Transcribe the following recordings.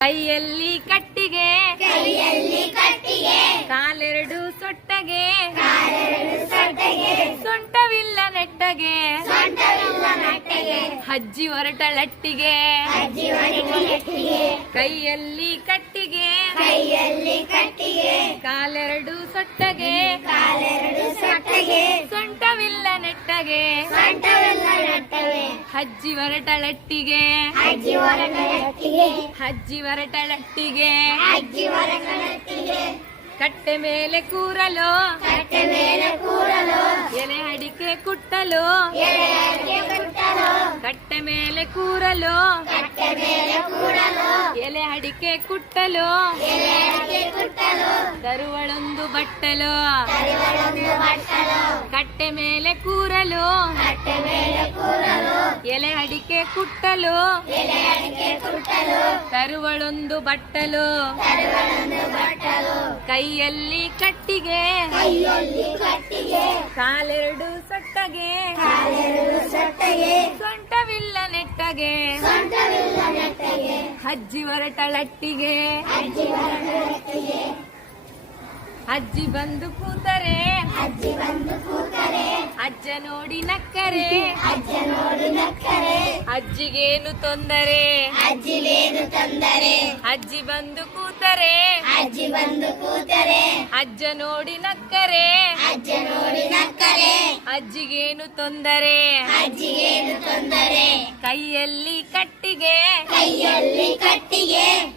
ಕೈಯಲ್ಲಿ ಕಟ್ಟಿಗೆ ಕಾಲೆರಡು ಸೊಟ್ಟಗೆ ಸೊಂಟವಿಲ್ಲ ನೆಟ್ಟಗೆ ಅಜ್ಜಿ ಹೊರಟಳಟ್ಟಿಗೆ ಕೈಯಲ್ಲಿ ಕಟ್ಟಿಗೆ ಕಾಲೆರಡು ಸೊಟ್ಟಗೆ ಸೊಂಟವಿಲ್ಲ ನೆಟ್ಟಗೆ ಅಜ್ಜಿ ಹೊರಟಳಟ್ಟಿಗೆ ಅಜ್ಜಿ ಹೊರಟಳಟ್ಟಿಗೆ ಕಟ್ಟೆ ಮೇಲೆ ಕೂರಲು ಎಲೆ ಅಡಿಕೆ ಕುಟ್ಟಲು ಕಟ್ಟೆ ಮೇಲೆ ಕೂರಲು ಎಲೆ ಅಡಿಕೆ ಕುಟ್ಟಲು ತರುವಳೊಂದು ಬಟ್ಟಲು ಕಟ್ಟೆ ಮೇಲೆ ಕೂರಲು ಎಲೆ ಅಡಿಕೆ ಕುಟ್ಟಲು ತರುವಳೊಂದು ಬಟ್ಟಲು ಕೈಯಲ್ಲಿ ಕಟ್ಟಿಗೆ ಕಾಲೆರಡು ಸೊಟ್ಟಗೆ ಸೊಂಟವಿಲ್ಲ ನೆಟ್ಟಗೆ ಅಜ್ಜಿ ಹೊರಟಳಟ್ಟಿಗೆ ಅಜ್ಜಿ ಬಂದು ಕೂತರೆ ಅಜ್ಜ ನೋಡಿ ನಕ್ಕರೆ ಅಜ್ಜಿಗೇನು ತೊಂದರೆ ಅಜ್ಜಿ ಬಂದು ಕೂತರೆ ಅಜ್ಜ ನೋಡಿ ನಕ್ಕರೆ ಅಜ್ಜಿಗೇನು ತೊಂದರೆ ಕೈಯಲ್ಲಿ ಕಟ್ಟಿಗೆ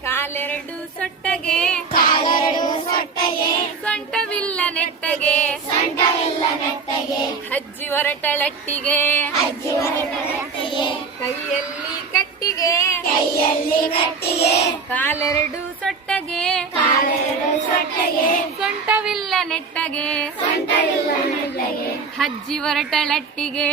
ಕಾಲೆರಡು ಸೊಟ್ಟಗೆ ಸೊಂಟವಿಲ್ಲ ನೆಟ್ಟಗೆ ಅಜ್ಜಿ ಹೊರಟಳಟ್ಟಿಗೆ ಕೈಯಲ್ಲಿ ಕಟ್ಟಿಗೆ ಕಾಲೆರಡು ಸೊಟ್ಟಗೆ ಸೊಂಟವಿಲ್ಲ ನೆಟ್ಟಗೆ ಅಜ್ಜಿ ಹೊರಟಳಟ್ಟಿಗೆ